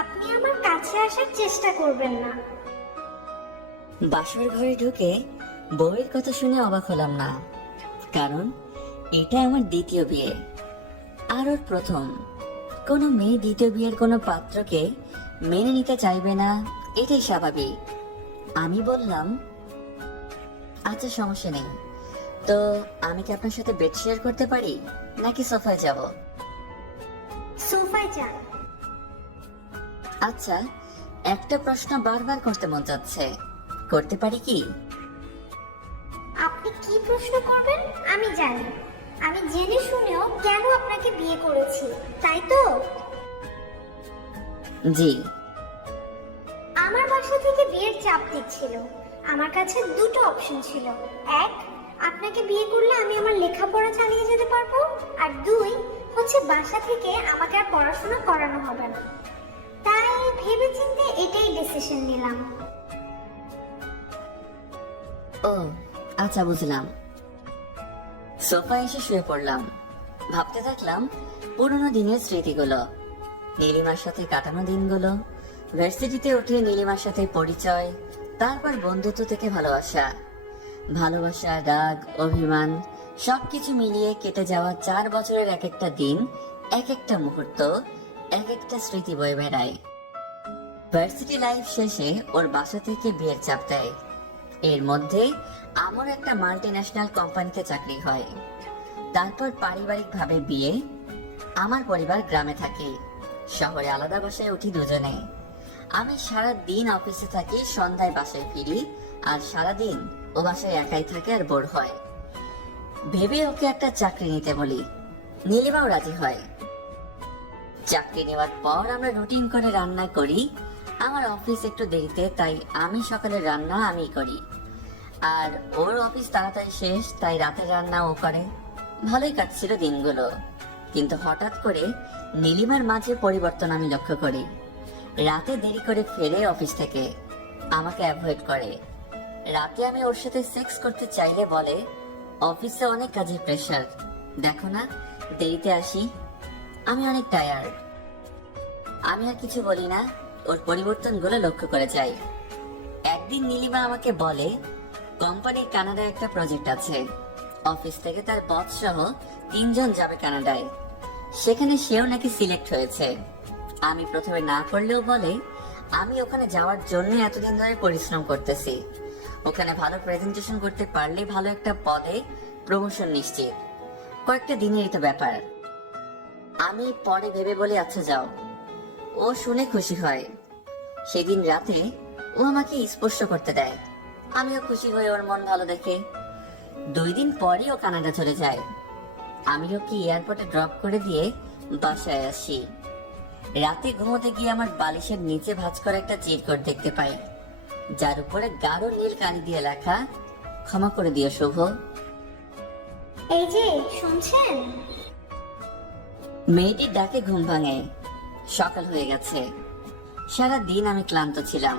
আপনি আমার কাছে আসার চেষ্টা করবেন না। বাসর ঘরে ঢুকে বউয়ের কথা শুনে অবাক হলাম না, কারণ এটা আমার দ্বিতীয় বিয়ে। আর ওর প্রথম। কোনো মেয়ে দ্বিতীয় বিয়ের কোনো পাত্রকে মেনে নিতে চাইবে না, এটাই স্বাভাবিক। আমি বললাম, আচ্ছা সমস্যা নেই, তো আমি কি আপনার সাথে বেড শেয়ার করতে পারি নাকি সোফায় যাব? সোফায় যান। আচ্ছা, একটা প্রশ্ন বারবার করতে মন যাচ্ছে, করতে পারি কি? আপনি কি প্রশ্ন করবেন আমি জানি। আমি জেনে শুনেও কেন আপনাকে বিয়ে করেছি, তাই তো? জি। আমার বাসা থেকে বিয়ের চাপ দিচ্ছিল। আমার কাছে দুটো অপশন ছিল। এক, আপনাকে বিয়ে করলে আমি আমার লেখাপড়া চালিয়ে যেতে পারবো, আর দুই হচ্ছে বাসা থেকে আমাকে আর পড়াশোনা করানো হবে না। তাই ভেবেচিন্তে এটাই ডিসিশন নিলাম। ও আচ্ছা, বুঝলাম। সোফায় এসে শুয়ে পড়লাম, ভাবতে থাকলাম পুরোনো দিনের স্মৃতিগুলো, নীলিমার সাথে কাটানো দিনগুলো, ভার্সিটিতে উঠে নীলিমার সাথে পরিচয়, তারপর বন্ধুত্ব থেকে ভালোবাসা, ভালোবাসা, রাগ, অভিমান সবকিছু মিলিয়ে কেটে যাওয়া 4 বছরের এক একটা দিন, এক একটা মুহূর্ত, এক একটা স্মৃতি বয়ে বেড়ায়। ভার্সিটি লাইফ শেষে ওর বাসা থেকে বিয়ের চাপ দেয়। এর মধ্যে আমার একটা মাল্টি ন্যাশনাল কোম্পানিতে চাকরি হয়। তারপর পারিবারিকভাবে বিয়ে। আমার পরিবার গ্রামে থাকে, শহরে আলাদা বাসায় উঠি দুজনে। আমি সারা দিন অফিসে থাকি, সন্ধ্যায় বাসায় ফিরি, আর সারা দিন ও বাসায় একাই থাকে আর বোর হয়। ভেবে ওকে একটা চাকরি নিতে বলি, নীলিমাও রাজি হয়। চাকরি নেওয়ার পর আমরা রুটিন করে রান্না করি। আমার অফিস একটু দেরিতে, তাই আমি সকালের রান্না আমি করি, আর ওর অফিস তাড়াতাড়ি শেষ, তাই রাতের রান্না ও করে। ভালোই কাটছিল দিনগুলো, কিন্তু হঠাৎ করে নীলিমার মাঝে পরিবর্তন আমি লক্ষ্য করি। রাতে দেরি করে ফেরে অফিস থেকে, আমাকে অ্যাভয়েড করে। রাতে আমি ওর সাথে সেক্স করতে চাইলে বলে, অফিসে অনেক কাজের প্রেশার, দেখো না দেরিতে আসি, আমি অনেক টায়ার্ড। আমি আর কিছু বলি না, ওর পরিবর্তনগুলো লক্ষ্য করে যাই। একদিন নীলিমা আমাকে বলে, কোম্পানির কানাডায় একটা প্রজেক্ট আছে, অফিস থেকে তার বস সহ 3 জন যাবে কানাডায়। সেখানে সেও নাকি সিলেক্ট হয়েছে। আমি প্রথমে না করলেও বলে, আমি ওখানে যাওয়ার জন্য এতদিন ধরে পরিশ্রম করতেছি। ওখানে ভালো প্রেজেন্টেশন করতে পারলে ভালো একটা পদে প্রমোশন নিশ্চিত, কয়েকটা দিনেরই তো ব্যাপার। আমি পরে ভেবে বলি, আচ্ছা যাও। ও শুনে খুশি হয়। সেদিন রাতে ও আমাকে স্পর্শ করতে দেয়, আমিও খুশি হয়ে ওর মন ভালো দেখে। 2 দিন পরই ও কানাডা চলে যায়। আমি ওকে এয়ারপোর্টে ড্রপ করে দিয়ে বাসায় আসি। রাতে ঘুমোতে গিয়ে আমার বালিশের নিচে ভাঁজ করা একটা চিরকুট দেখতে পাই, যার উপরে গাঢ় নীল কালি দিয়ে লেখা, ক্ষমা করে দিও শুভ। এই যে শুনছেন? মেয়েটির ডাকে ঘুম ভাঙে। সকাল হয়ে গেছে। সারা দিন আমি ক্লান্ত ছিলাম।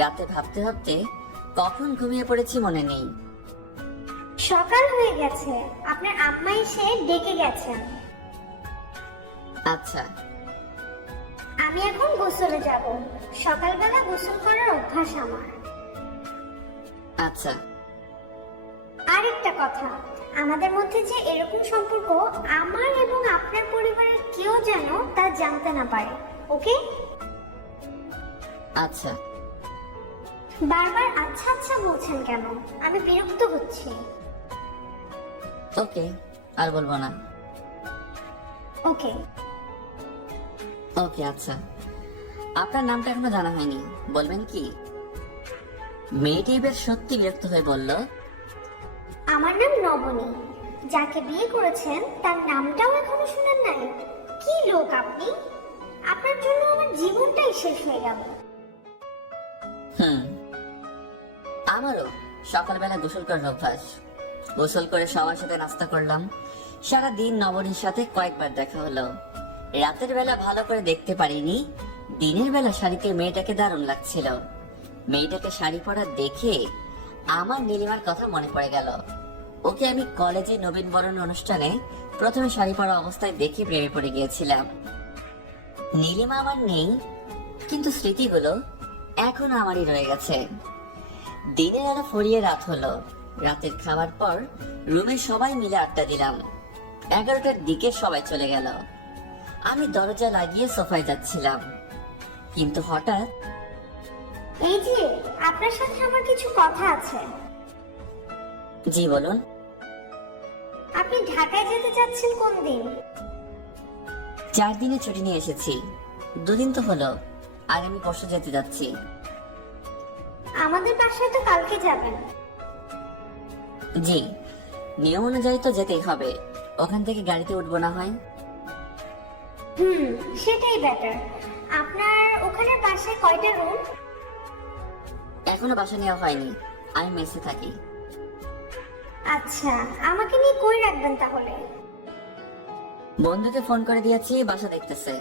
রাতে ভাবতে ভাবতে কখন ঘুমিয়ে পড়েছি মনে নেই। সকাল হয়ে গেছে, আপনার আম্মা এসে ডেকে গেছেন। আচ্ছা। আমি এখন গোসলে যাব। সকালবেলা গোসল করার অভ্যাস আমার। আচ্ছা। আরেকটা কথা, আমাদের মধ্যে যে এরকম সম্পর্ক, আমার এবং আপনার পরিবারের কেউ যেন তা জানতে না পারে, ওকে? আচ্ছা। বারবার আচ্ছা আচ্ছা বলছেন কেন? আমি বিরক্ত হচ্ছি। ওকে, আর বলবো না। ওকে। ওকে আচ্ছা। আপনার নামটা এখনো জানা হয়নি, বলবেন কি? মেয়েটি এবার সত্যি বিরক্ত হয়ে বলল, আমার নাম নবনী। যাকে বিয়ে করেছেন তার নামটাও এখনো শুনেন নাই? কি লোক আপনি! আপনার জন্য আমার জীবনটাই শেষ হয়ে গেল। আমারও সকালবেলা গোসল করার অভ্যাস। গোসল করে সবার সাথে নাস্তা করলাম। সারা দিন নবনীর সাথে কয়েকবার দেখা হলো। রাতের বেলা ভালো করে দেখতে পারিনি, দিনের বেলা শাড়িতে মেয়েটাকে দারুণ লাগছিল। মেয়েটাকে শাড়ি পরা দেখে আমার নীলিমার কথা মনে পড়ে গেল। ওকে আমি কলেজে নবীন বরণ অনুষ্ঠানে প্রথমে শাড়ি পরা অবস্থায় দেখে প্রেমে পড়ে গিয়েছিলাম। নীলিমা আমার নেই, কিন্তু স্মৃতিগুলো এখনো আমারই রয়ে গেছে। দিনের আলো ফুরিয়ে রাত হলো। রাতের খাবার পর রুমে সবাই মিলে আড্ডা দিলাম। 11টার দিকে সবাই চলে গেল। আমি দরজা লাগিয়ে সোফায় যাচ্ছিলাম, কিন্তু হঠাৎ এই যে, আপনার সাথে আমার কিছু কথা আছে। জি বলুন। আপনি ঢাকায় যেতে চাচ্ছেন কোন দিন? 4 দিনের ছুটি নিয়ে এসেছি। 2 দিন তো হলো, আর আমি পরশু যেতে যাচ্ছি। আমাদের বাসায় তো কালকে যাবেন। জি, নিয়ম অনুযায়ী তো যেতেই হবে। ওখান থেকে গাড়িতে উঠবো না হয়? সেটাই বেটার। আপনার ওখানে বাসায় কয়টা রুম? এখনো বাসা নেওয়া হয়নি, আমি মেসে থাকি। আচ্ছা, আমাকে নিয়ে কই রাখবেন তাহলে? বন্ধুকে ফোন করে দিয়েছি, বাসা দেখতেছে,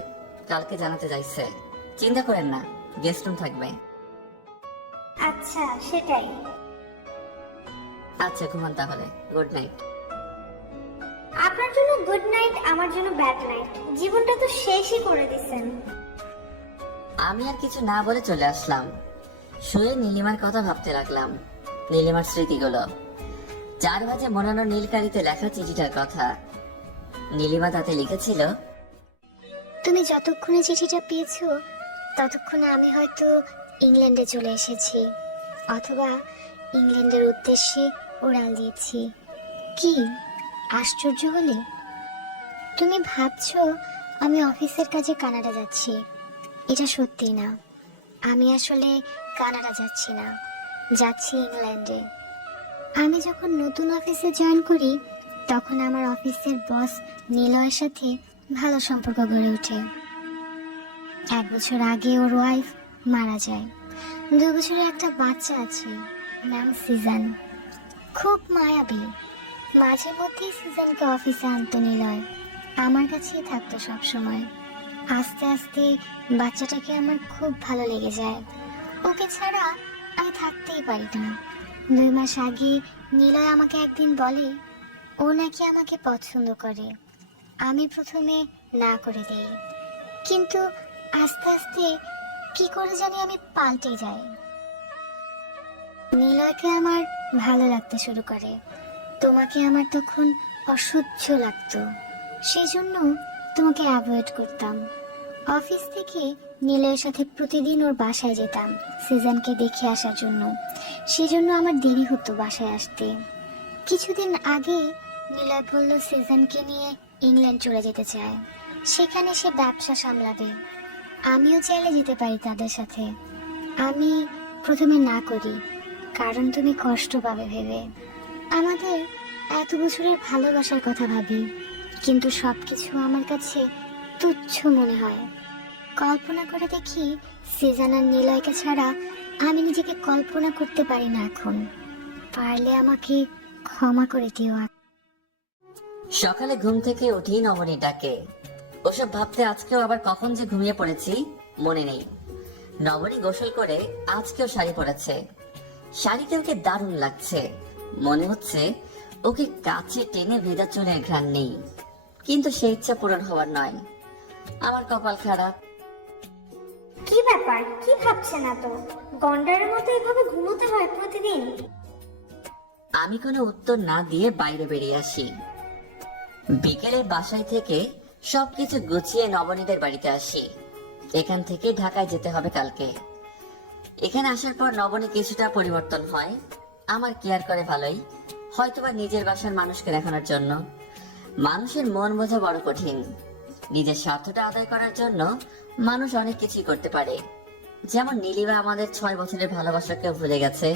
কালকে জানাতে যাইছে। চিন্তা করেন না, গেস্ট রুম থাকবে। আচ্ছা, সেটাই। আচ্ছা, ঘুমান তাহলে। Good night. আপনার জন্য গুড নাইট, আমার জন্য ব্যাড নাইট। জীবনটা তো শেষই করে দিছেন। আমি আর কিছু না বলে চলে আসলাম। শুয়ে নীলিমার কথা ভাবতে লাগলাম। নীলিমার স্মৃতিগুলো, 4 বাজে মোড়ানো নীলকালিতে লেখা চিঠিটার কথা। নীলিমা তাতে লিখেছিল, তুমি যতক্ষণে চিঠিটা পেয়েছো ততক্ষণে আমি হয়তো ইংল্যান্ডে চলে এসেছি, অথবা ইংল্যান্ডের উদ্দেশ্যে উড়াল দিয়েছি। কি আশ্চর্য হলে? তুমি ভাবছো আমি অফিসের কাজে কানাডা যাচ্ছি। এটা সত্যি না, আমি আসলে কানাডা যাচ্ছি না, যাচ্ছি ইংল্যান্ডে। আমি যখন নতুন অফিসে জয়েন করি তখন আমার অফিসের বস নিলয়ের সাথে ভালো সম্পর্ক গড়ে ওঠে। 1 বছর আগে ওর ওয়াইফ মারা যায়। 2 বছরের একটা বাচ্চা আছে, নাম সিজন। খুব মায়াবী। মাঝে মধ্যেই সিজনকে অফিসে আনতো নিলয়, আমার কাছেই থাকতো সব সময়। আস্তে আস্তে বাচ্চাটাকে আমার খুব ভালো লেগে যায়। ওকে ছাড়া আমি থাকতেই পারি না। 2 মাস আগে নিলয় আমাকে একদিন বলে ও নাকি আমাকে পছন্দ করে। আমি প্রথমে না করে দিই, কিন্তু আস্তে আস্তে কি করে জানি আমি পাল্টে যাই। নিলয়কে আমার ভালো লাগতে শুরু করে। তোমাকে আমার তখন অসহ্য লাগতো, সেই জন্য তোমাকে অ্যাভয়েড করতাম। অফিস থেকে নিলয়ের সাথে প্রতিদিন ওর বাসায় যেতাম সিজনকে দেখে আসার জন্য। সেজন্য আমার দেরি হতো বাসায় আসতে। কিছুদিন আগে নিলয় বলল সিজনকে নিয়ে ইংল্যান্ড চলে যেতে চায়, সেখানে সে ব্যবসা সামলাবে। আমিও চাইলে যেতে পারি তাদের সাথে। আমি প্রথমে না করি, কারণ তুমি কষ্ট পাবে ভেবে। আমাদের এত বছরের ভালোবাসার কথা ভাবি, কিন্তু সবকিছু আমার কাছে তুচ্ছ মনে হয়। কল্পনা করে দেখি সিজন আর নিলয়কে ছাড়া আমি নিজেকে কল্পনা করতে পারি না এখন। পারলে আমাকে ক্ষমা করে দিও। সকালে ঘুম থেকে উঠি নবনী ডাকে। ওসব ভাবতে আজকেও আবার কখন যে ঘুমিয়ে পড়েছি মনে নেই। নবনী গোসল করে আজকেও শাড়ি পরেছে। শাড়িতে ওকে দারুণ লাগছে। মনে হচ্ছে ওকে কাছে টেনে ভেজা চুলের ঘ্রাণ নেই, কিন্তু সেই ইচ্ছা পূরণ হওয়ার নয়। আমার কপাল খারাপ। কি ব্যাপার, কি ভাবছেন এত? গন্ডারের মতো এভাবে ঘুমোতে হয় প্রতিদিন? আমি কোনো উত্তর না দিয়ে বাইরে বেরিয়ে আসি। বিকেলে বাসায় থেকে সবকিছু গুছিয়ে নবনীদের বাড়িতে আসি। এখান থেকে ঢাকায় যেতে হবে কালকে। এখানে আসার পর নবনী কিছুটা পরিবর্তন হয়। আমার কেয়ার করে ভালোই, হয়তোবা নিজের বাসার মানুষকে দেখানোর জন্য। মানুষের মন বোঝা বড় কঠিন। নিজের স্বার্থটা আদায় করার জন্য মানুষ অনেক কিছুই করতে পারে। যেমন নীলিমা আমাদের 6 বছরের ভালোবাসাকে ভুলে গেছে।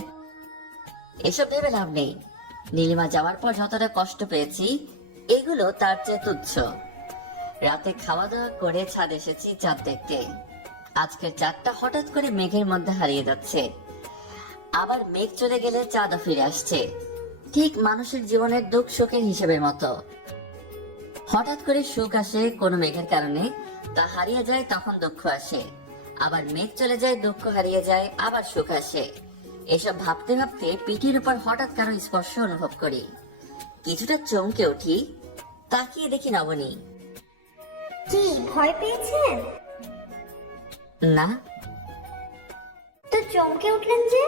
এসব ভেবে লাভ নেই। নীলিমা যাওয়ার পর যতটা কষ্ট পেয়েছি, এগুলো তার চেয়ে তুচ্ছ। রাতে খাওয়া দাওয়া করে ছাদ এসেছি চাঁদ দেখতে। আজকের চাঁদটা হঠাৎ করে মেঘের মধ্যে হারিয়ে যাচ্ছে, আবার মেঘ চলে গেলে চাঁদও ফিরে আসছে। ঠিক মানুষের জীবনের দুঃখ সুখের হিসেবের মতো। হঠাৎ করে সুখ আসে কোনো মেঘের কারণে, তা হারিয়ে যায়, তখন দুঃখ আসে। আবার মেঘ চলে যায়, দুঃখ হারিয়ে যায়, আবার সুখ আসে। এসব ভাবতে ভাবতে পিঠের উপর হঠাৎ কারো স্পর্শ অনুভব করি। কিছুটা চমকে উঠি, তাকিয়ে দেখি নবনী। কি ভয় পেয়েছেন? না, চমকে উঠলেন যে?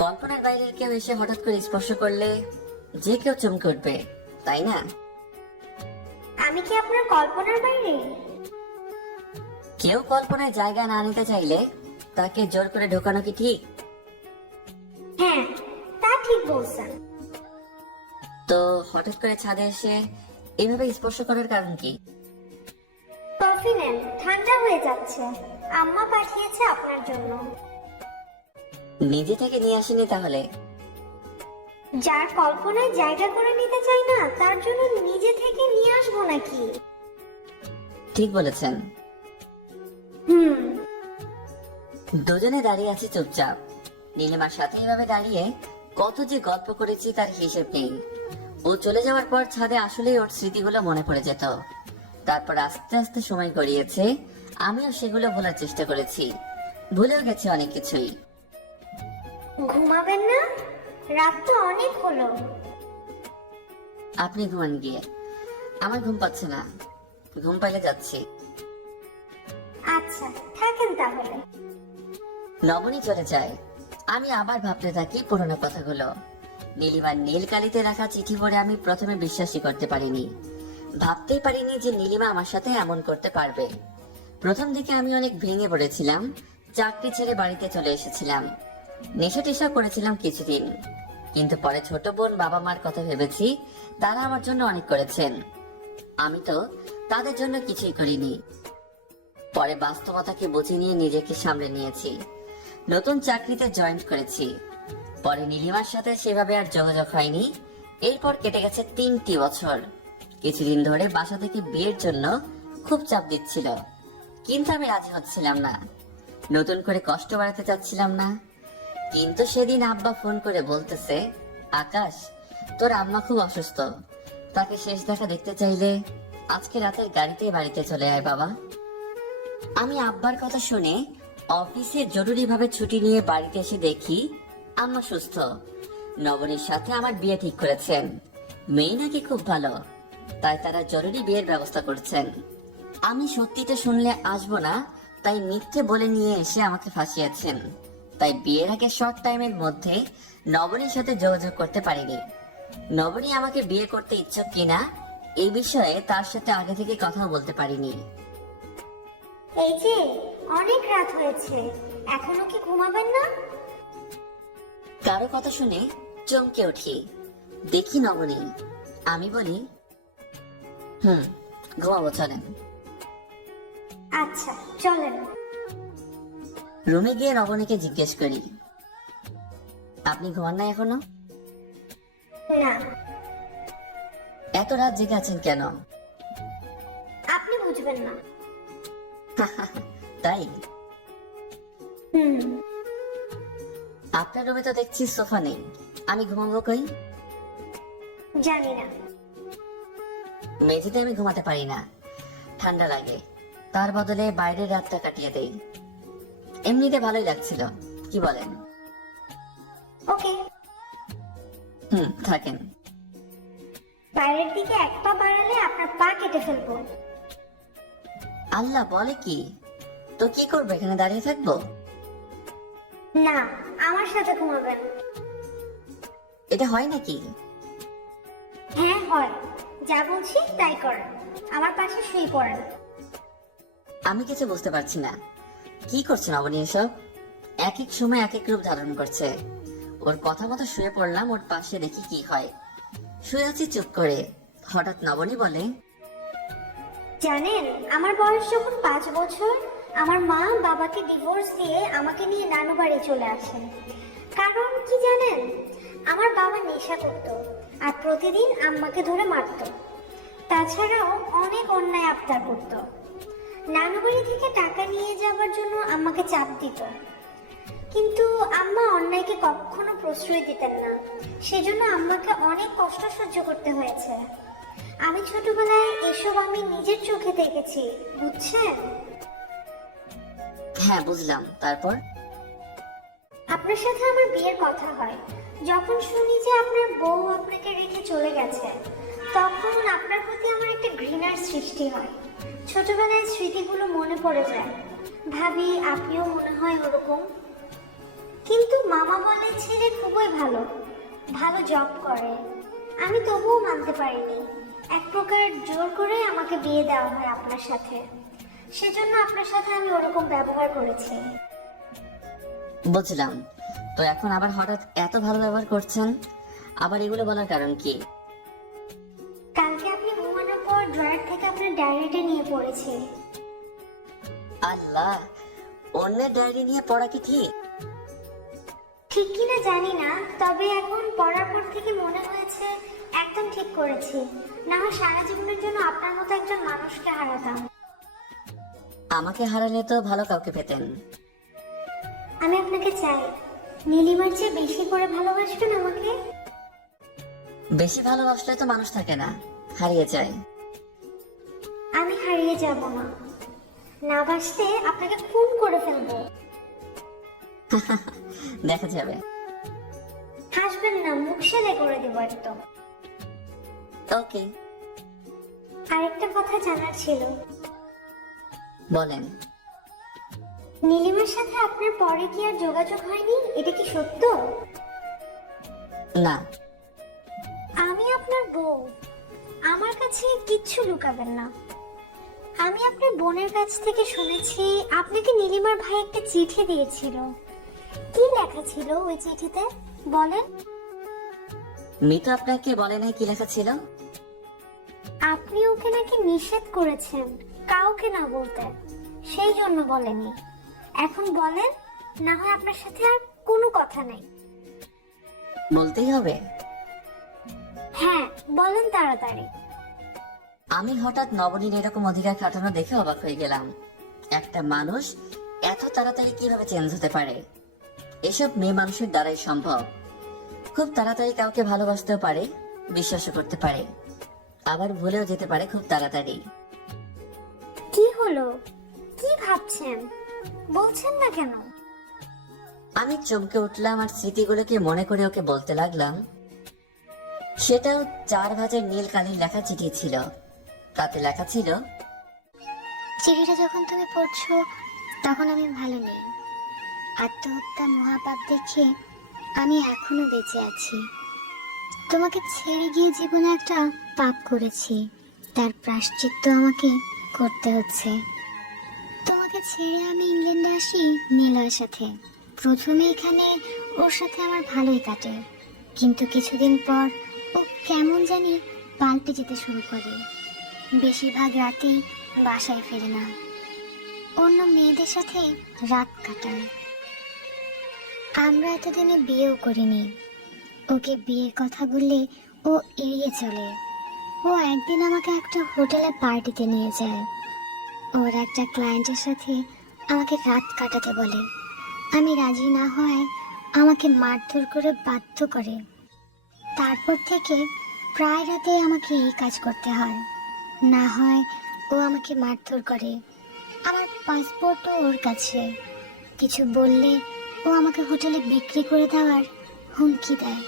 কল্পনার বাইরের কেউ এসে হঠাৎ করে স্পর্শ করলে যে কেউ চমকে উঠবে, তাই না? আমি কি আপনার কল্পনার বাইরে? কেউ কল্পনায় জায়গা না নিতে চাইলে তাকে জোর করে ঢোকানো কি ঠিক? হ্যাঁ, তা ঠিক বলছেন। তো হঠাৎ করে ছাদে এসে এভাবে স্পর্শ করার কারণ কি? কফি নেন, ঠান্ডা হয়ে যাচ্ছে। আম্মা পাঠিয়েছে আপনার জন্য। নিজে থেকে নিয়ে আসেনি তাহলে? যার কল্পনায় জায়গা করে নিতে চাই না তার জন্য নিজে থেকে নিয়ে আসবো নাকি? ঠিক বলেছেন। হুম। দুজনে দাঁড়িয়ে আছি চুপচাপ। নীলিমার সাথে এভাবে দাঁড়িয়ে কত যে গল্প করেছি তার হিসেব নেই। ও চলে যাওয়ার পর ছাদে আসলেই ওর স্মৃতিগুলো মনে পড়ে যেত। তারপর আস্তে আস্তে সময় গড়িয়েছে, আমিও সেগুলো ভোলার চেষ্টা করেছি, ভুলেও গেছি অনেক কিছুই। ঘুমাবেন না? রাত তো অনেক হলো। আপনি ঘুমান গিয়ে, আমার ঘুম পাচ্ছে না। ঘুম পাইলে যাচ্ছি। আচ্ছা, থাকেন তাহলে। নবনী চলে যায়। আমি আবার ভাবতে থাকি পুরোনো কথাগুলো। নীলিমার নীল কালিতে রাখা চিঠি পড়ে আমি প্রথমে বিশ্বাসই করতে পারিনি। ভাবতেই পারিনি যে নীলিমা আমার সাথে এমন করতে পারবে। প্রথম দিকে আমি অনেক ভেঙে পড়েছিলাম। চাকরি ছেড়ে বাড়িতে চলে এসেছিলাম। নেশা টেশা করেছিলাম কিছুদিন, কিন্তু পরে ছোট বোন বাবা মার কথা ভেবেছি। তারা আমার জন্য অনেক করেছেন, আমি তো তাদের জন্য কিছুই করিনি। পরে বাস্তবতাকে বুঝে নিয়ে নিজেকে সামলে নিয়েছি। নতুন চাকরিতে জয়েন করেছি। পরে নীলিমার সাথে সেভাবে আর যোগাযোগ হয়নি। এরপর কেটে গেছে 3টি বছর। কিছুদিন ধরে বাসা থেকে বিয়ের জন্য খুব চাপ দিচ্ছিল, কিন্তু আমি রাজি হচ্ছিলাম না। নতুন করে কষ্ট বাড়াতে চাচ্ছিলাম না। কিন্তু সেদিন আব্বা ফোন করে বলতেছে, আকাশ, তোর আম্মা খুব অসুস্থ, তাকে শেষ দেখা দেখতে চাইলে আজকে রাতের গাড়িতে বাড়িতে চলে আয় বাবা। আমি আব্বার কথা শুনে অফিসে জরুরিভাবে ছুটি নিয়ে বাড়িতে এসে দেখি আম্মা সুস্থ। নবনীর সাথে আমার বিয়ে ঠিক করেছেন। মেয়ে নাকি খুব ভালো, তাই তারা জরুরি বিয়ের ব্যবস্থা করছেন। আমি সত্যিটা শুনলে আসবো না, তাই মিথ্যে বলে নিয়ে এসে আমাকে ফাঁসিয়েছেন। তাই বিয়ের আগে শর্ট টাইমের মধ্যে নবনীর সাথে যোগাযোগ করতে পারিনি। নবনী আমাকে বিয়ে করতে ইচ্ছুক কিনা এই বিষয়ে তার সাথে আগে থেকে কথা বলতে পারিনি। এই যে, অনেক রাত হয়েছে, এখনো কি ঘুমাবেন না? কারো কথা শুনে চমকে উঠি, দেখি নবনী। আমি বলি, ঘুমাবো, চলেন। আচ্ছা, চলেন। রুমে গিয়ে নবনীকে জিজ্ঞেস করি, আপনি ঘুমান না এখনো? না। এত রাত জেগে আছেন কেন? আপনি বুঝবেন না। তাই? হুম। আপনার রুমে তো দেখছি সোফা নেই, আমি ঘুমাবো কই? জানি না। মেঝেতে আমি ঘুমাতে পারি না, ঠান্ডা লাগে। তার বদলে বাইরের রাতটা কাটিয়ে দেই। এমনিতে ভালোই লাগছিল, কি বলেন? ওকে। থাকেন। বাইরের দিকে এক পা বাড়ালে আপনার পা কেটে ফেলবো। আল্লাহ, বলে কি? তো কি করবো, এখানে দাঁড়িয়ে থাকবো? না, আমার সাথে ঘুমাবেন। এটা হয় নাকি? হ্যাঁ হয়, যা বলছি তাই করেন। আমার পাশে শুয়ে পড়েন। আমি কিছু বুঝতে পারছি না, কি করছে নবনী এসব? এক এক সময় এক এক রূপ ধারণ করছে। ওর কথা মতো শুয়ে পড়লাম, ওর পাশে দেখি কি হয়। শুয়ে আছি চুপ করে। হঠাৎ নবনী বলে, জানেন, আমার বয়স যখন 5 বছর, আমার মা বাবাকে ডিভোর্স দিয়ে আমাকে নিয়ে নানু বাড়ি চলে আসেন। কারণ কি জানেন? আমার বাবা নেশা করত আর প্রতিদিন আম্মাকে ধরে মারত। তাছাড়াও অনেক অন্যায় আবদার করত। নানু বাড়ি থেকে টাকা নিয়ে যাওয়ার জন্য আম্মাকে চাপ দিত, কিন্তু আম্মা অন্যায়কে কখনো প্রশ্রয় দিতেন না। সেজন্য আম্মাকে অনেক কষ্ট সহ্য করতে হয়েছে। আমি ছোটবেলায় এসব আমি নিজের চোখে দেখেছি, বুঝছেন? হ্যাঁ বুঝলাম। তারপর? আপনার সাথে আমার বিয়ের কথা হয়। যখন শুনি যে আপনার বউ আপনাকে রেখে চলে গেছে, তখন আপনার প্রতি আমার একটা ঘৃণার সৃষ্টি হয়। ছোটবেলায় স্মৃতিগুলো মনে পড়ে যায়। ভাবি আপনিও মনে হয় ওরকম। কিন্তু মামা বলে ছেলে খুবই ভালো, ভালো জব করে। আমি তবুও মানতে পারিনি। এক প্রকার জোর করে আমাকে বিয়ে দেওয়া হয় আপনার সাথে। সেজন্য আপনার সাথে আমি ওরকম ব্যবহার করেছি। বুঝলাম। তো এখন আবার হঠাৎ এত ভালো ব্যবহার করছেন, আবার এগুলো বলার কারণ কি? কালকে আপনি ঘুমানোর পর ড্রয়ার থেকে আপনার ডায়েরিটা নিয়ে পড়েছি। আল্লাহ, অন্যের ডায়েরি নিয়ে পড়া কি ঠিক? ঠিক কিনা জানি না, তবে এখন পড়ার পর থেকে মনে হয়েছে একদম ঠিক করেছি। না হয় সারা জীবনের জন্য আপনার মতো একজন মানুষকে হারাতাম। আমাকে হারালে তো ভালো কাউকে পেতেন। আমি আপনাকে চাই। নীলিমার চেয়ে বেশি করে ভালোবাসবেন আমাকে। বেশি ভালোবাসলে তো মানুষ থাকে না, হারিয়ে যায়। আমি হারিয়ে যাব না। না বাসতে আপনাকে খুন করে ফেলবো। দেখা যাবে। হাসবেন না, মুখ সেলে করে দেবো একদম। ওকে, আরেকটা কথা জানার ছিল। বলেন। নীলিমার সাথে আপনার পরে কি আর যোগাযোগ হয়নি? এটা কি সত্য? না। আমি আপনার বউ, আমার কাছে কিচ্ছু লুকাবেন না। আমি আপনার বোনের কাছ থেকে শুনেছি আপনাকে নীলিমার ভাই একটা চিঠি দিয়েছিল। কি লেখা ছিল ওই চিঠিতে বলেন? মিতু আপনাকে বলে নাই কি লেখা ছিল? আপনি ওকে নাকি নিষেধ করেছেন কাউকে না বলতে, সেই জন্য বলেনি। এখন বলেন, না হয় আপনার সাথে আর কোনো কথা নেই। বলতেই হবে? হ্যাঁ বলেন তাড়াতাড়ি। আমি হঠাৎ নবনীর এরকম অধিকার খাটানো দেখে অবাক হয়ে গেলাম। একটা মানুষ এত তাড়াতাড়ি কিভাবে চেঞ্জ হতে পারে? এসব মেয়ে মানুষের দ্বারাই সম্ভব। খুব তাড়াতাড়ি কাউকে ভালোবাসতেও পারে, বিশ্বাসও করতে পারে, আবার ভুলেও যেতে পারে খুব তাড়াতাড়ি। কি হলো? কি ভাবছেন? বলছেন না কেন? আমি চমকে উঠলাম আর স্মৃতিগুলোকে মনে করে ওকে বলতে লাগলাম। সেটাও 4 ভাঁজের নীল কালির লেখা চিঠি ছিল। তাতে লেখা ছিল, চিঠিটা যখন তুমি পড়ছো তখন আমি ভালো নেই। আত্মহত্যা মহাপাপ দেখে আমি এখনো বেঁচে আছি। তোমাকে ছেড়ে গিয়ে জীবনে একটা পাপ করেছি, তার প্রায়শ্চিত্ত আমাকে করতে হচ্ছে। তোমাকে ছেড়ে আমি ইংল্যান্ডে আসি নিলয়ের সাথে। প্রথমে এখানে ওর সাথে আমার ভালোই কাটে, কিন্তু কিছুদিন পর ও কেমন জানি পাল্টে যেতে শুরু করে। বেশিরভাগ রাতেই বাসায় ফেরে না, অন্য মেয়েদের সাথে রাত কাটায়। আমরা এতদিনে বিয়েও করিনি। ওকে বিয়ের কথা বললে ও এড়িয়ে চলে। ও একদিন আমাকে একটা হোটেলে পার্টিতে নিয়ে যায়। ওর একটা ক্লায়েন্টের সাথে আমাকে রাত কাটাতে বলে। আমি রাজি না হওয়ায় আমাকে মারধর করে বাধ্য করে। তারপর থেকে প্রায় রাতে আমাকে এই কাজ করতে হয়, না হয় ও আমাকে মারধর করে। আমার পাসপোর্টও ওর কাছে। কিছু বললে ও আমাকে হোটেলে বিক্রি করে দেওয়ার হুমকি দেয়।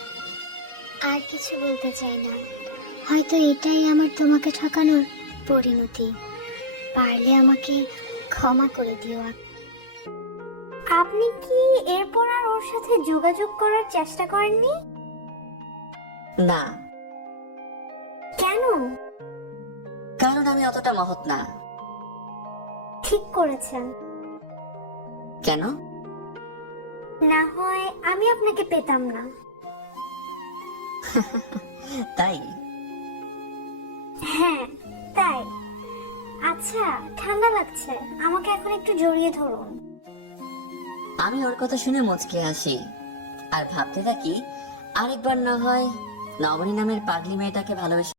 আর কিছু বলতে চাই না, হয়তো এটাই আমার তোমাকে ঠকানোর পরিণতি। পারলে আমাকে ক্ষমা করে দিও। আপনি কি এরপর আর ওর সাথে যোগাযোগ করার চেষ্টা করেননি? না। কেন? কারণ আমি অতটা মহৎ না। ঠিক করেছেন। কেন? না হয় আমি আপনাকে পেতাম না। তাই? হ্যাঁ তাই। আচ্ছা ঠান্ডা লাগছে, আমাকে এখন একটু জড়িয়ে ধরুন। আমি ওর কথা শুনে মুচকে হাসি আর ভাবতে থাকি, আরেকবার না হয় নবনী নামের পাগলি মেয়েটাকে ভালোবেসে